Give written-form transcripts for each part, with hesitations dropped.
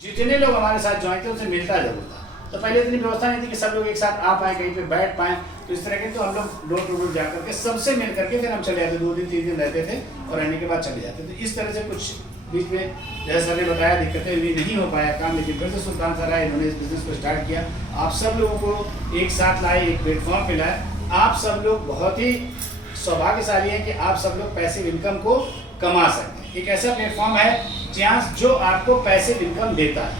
जितने लोग हमारे साथ ज्वाइन थे उनसे मिलता जरूर था। तो पहले इतनी व्यवस्था नहीं थी कि सब लोग एक साथ आ पाए, कहीं पे बैठ पाए। तो इस तरह के तो हम लोग डोर टू डोर जाकर के सबसे मिल करके फिर हम चले जाते, 2 दिन 3 दिन रहते थे और रहने के बाद चले जाते। तो इस तरह से कुछ बीच में जैसा सर ने बताया दिक्कतें भी नहीं हो पाया काम, लेकिन फिर से सुल्तान सर आए, इन्होंने इस बिजनेस को स्टार्ट किया। आप सब लोगों को एक साथ लाए, एक प्लेटफॉर्म पे लाए। आप सब लोग बहुत ही सौभाग्यशाली हैं कि आप सब लोग पैसिव इनकम को कमा सकते हैं। एक ऐसा प्लेटफॉर्म है जहाँ जो आपको पैसिव इनकम देता है।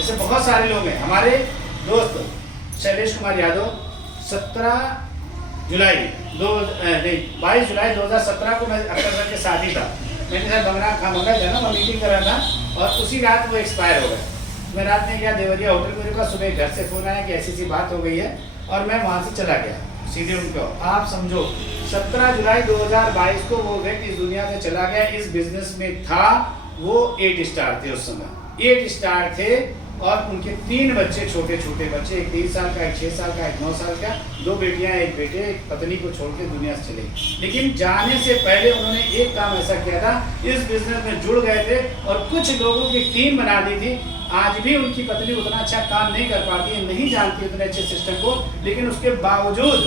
ऐसे बहुत सारे लोग हैं। हमारे दोस्त शैलेश कुमार यादव 22 जुलाई 2017 को मैं अक्सर सर के साथ ही था। मैंने सर बंगला खामोगा जाना, मैं मीटिंग कर रहा था और उसी रात वो एक्सपायर हो गए। मैं रात में गया देवरिया होटल, मेरे पास सुबह घर से फोन आया कि ऐसी बात हो गई है और मैं वहाँ से चला गया सीधे उनको। आप समझो 17 जुलाई 2022 को वो व्यक्ति इस दुनिया से चला गया। इस बिजनेस में था वो 8 स्टार थे, उस समय 8 स्टार थे और उनके 3 बच्चे, छोटे छोटे बच्चे, एक 3 साल का, एक 6 साल का, एक 9 साल का, 2 बेटियां, एक बेटे, एक पत्नी को छोड़ के दुनिया से चले। लेकिन जाने से पहले उन्होंने एक काम ऐसा किया था, इस बिजनेस में जुड़ गए थे और कुछ लोगों की टीम बना दी थी। आज भी उनकी पत्नी उतना अच्छा काम नहीं कर पाती है, नहीं जानती उतने अच्छे सिस्टम को, लेकिन उसके बावजूद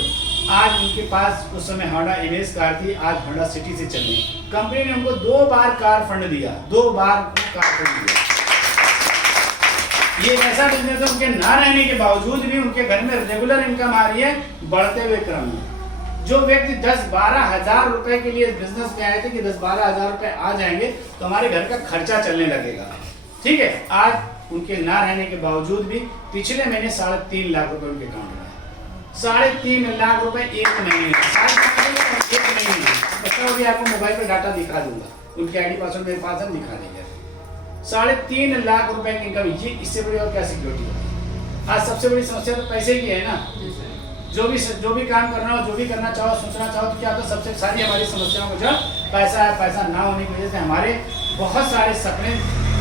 आज उनके पास उस समय होंडा इमेज कार थी, आज होंडा सिटी से चल रही। कंपनी ने उनको 2 बार कार फंड दिया, 2 बार कार फंड दिया। ये ऐसा बिजनेस है, उनके ना रहने के बावजूद भी उनके घर में रेगुलर इनकम आ रही है बढ़ते हुए क्रम में। जो व्यक्ति 10-12 हजार रुपए के लिए बिजनेस में आए थे कि 10-12 हजार रुपए आ जाएंगे तो हमारे घर का खर्चा चलने लगेगा, ठीक है, आज उनके ना रहने के बावजूद भी पिछले महीने 3.5 लाख रुपए उनके अकाउंट में, 3.5 लाख रुपए एक महीने में। आपको मोबाइल पर डाटा दिखा दूंगा, उनके आईडी पासवर्ड मेरे पास है, दिखा देंगे। 3.5 लाख रुपए की इनकम, ये इससे बड़ी और क्या सिक्योरिटी है? आज सबसे बड़ी समस्या तो पैसे की है ना। जो भी काम करना हो, जो भी करना चाहो, सोचना चाहो तो क्या होता है, सबसे सारी हमारी समस्याओं को जो पैसा है, पैसा ना होने की वजह से हमारे बहुत सारे सपने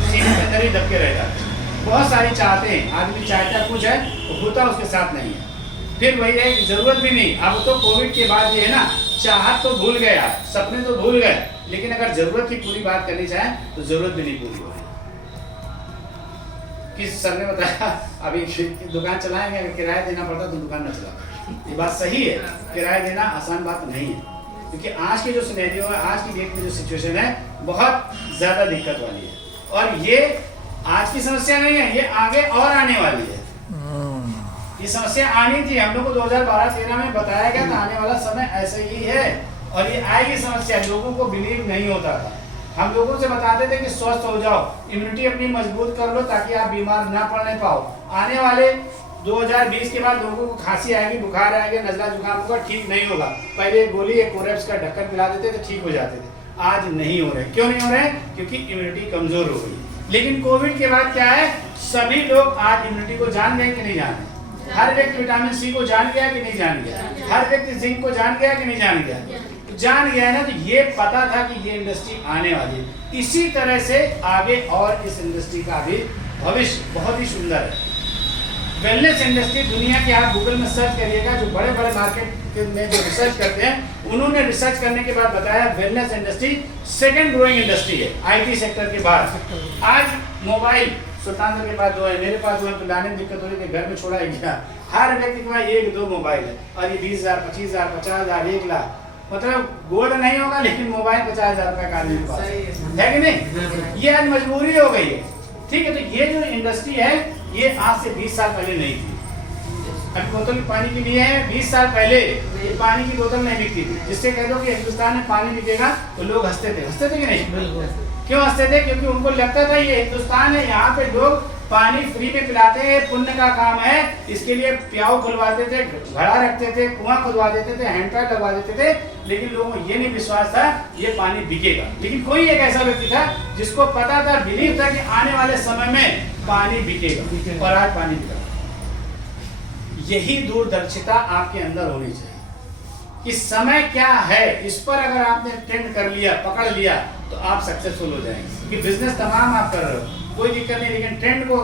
सीने के अंदर ही दबके रह जाते हैं। बहुत सारी चाहते हैं, आदमी चाहता कुछ है तो होता उसके साथ नहीं है। फिर वही है कि जरूरत भी नहीं। अब तो कोविड के बाद ये है ना, चाहत तो भूल गए, सपने तो भूल गए, लेकिन अगर जरूरत की पूरी बात करनी चाहे तो जरूरत भी नहीं पूरी हो रही। किस सर ने बताया अभी दुकान चलाएंगे, अगर किराया देना पड़ता तो दुकान न चला। ये बात सही है, किराया देना आसान बात नहीं है, क्योंकि आज के जो सिनेरियो है, आज की डेट में जो सिचुएशन है, बहुत ज्यादा दिक्कत वाली है। और ये आज की समस्या नहीं है, ये आगे और आने वाली है। ये समस्या आनी थी, हम लोग को 2012-13 में बताया गया था आने वाला समय ऐसे ही है और ये आएगी समस्या। लोगों को बिलीव नहीं होता था। हम लोगों से बताते थे कि स्वस्थ हो जाओ, इम्यूनिटी अपनी मजबूत कर लो ताकि आप बीमार ना पड़ने पाओ। आने वाले 2020 के बाद लोगों को खांसी आएगी, बुखार आएगा, नजला जुकाम होगा, ठीक नहीं होगा। पहले एक गोली, एक कोरेप्स का ढक्कन पिला देते थे, ठीक हो जाते थे। आज नहीं हो रहे। क्यों नहीं हो रहे? क्योंकि इम्यूनिटी कमजोर हो गई। लेकिन कोविड के बाद क्या है, सभी लोग आज इम्यूनिटी को जान गए कि नहीं जान गए? हर व्यक्ति विटामिन सी को जान गया कि नहीं जान गया? हर व्यक्ति जिंक को जान गया कि नहीं जान गया? तो जान गया है ना, तो ये पता था कि ये इंडस्ट्री आने वाली है। इसी तरह से आगे और इस इंडस्ट्री का भी भविष्य बहुत ही सुंदर है। वेलनेस इंडस्ट्री दुनिया के, आप गूगल में सर्च करिएगा, जो बड़े बड़े मार्केट में जो रिसर्च करते हैं, उन्होंने रिसर्च करने के बाद बताया wellness industry 2nd growing industry है आईटी सेक्टर के बाद। आज मोबाइल सुल्तान सर के पास 2 है, मेरे पास 2 है, तो लाने में दिक्कत हो रही है, घर में छोड़ा गया। हर व्यक्ति के पास 1-2 मोबाइल है और ये 20,000, 25,000, 50,000, 1 लाख, मतलब गोल्ड नहीं होगा लेकिन मोबाइल 50,000 रुपए का आदमी के पास है कि नहीं? ये आज मजबूरी हो गई है, ठीक है। तो ये जो इंडस्ट्री है, ये आज से 20 साल पहले नहीं थी। अभी बोतल पानी के लिए है, 20 साल पहले ये पानी की बोतल नहीं बिकती थी। जिससे कह दो कि हिंदुस्तान में पानी बिकेगा तो लोग हंसते थे कि नहीं? क्यों हंसते थे? क्योंकि उनको लगता था ये हिंदुस्तान है, यहाँ पे लोग पानी फ्री में पिलाते हैं, पुण्य का काम है। इसके लिए प्याऊ खुलवाते थे, घड़ा रखते थे, कुआं खुदवा देते थे, हैंडपैप लगवा देते थे, लेकिन लोगों को ये नहीं विश्वास था ये पानी बिकेगा। लेकिन कोई एक ऐसा व्यक्ति था जिसको पता था, बिलीव था कि आने वाले समय में पानी बिकेगा, और आज पानी बिका। यही दूरदर्शिता आपके अंदर होनी चाहिए कि समय क्या है, इस पर अगर आपने ट्रेंड कर लिया, पकड़ लिया, तो आप सक्सेसफुल हो जाएंगे। कि बिजनेस तमाम आप कर रहे हो, कोई दिक्कत नहीं, लेकिन ट्रेंड को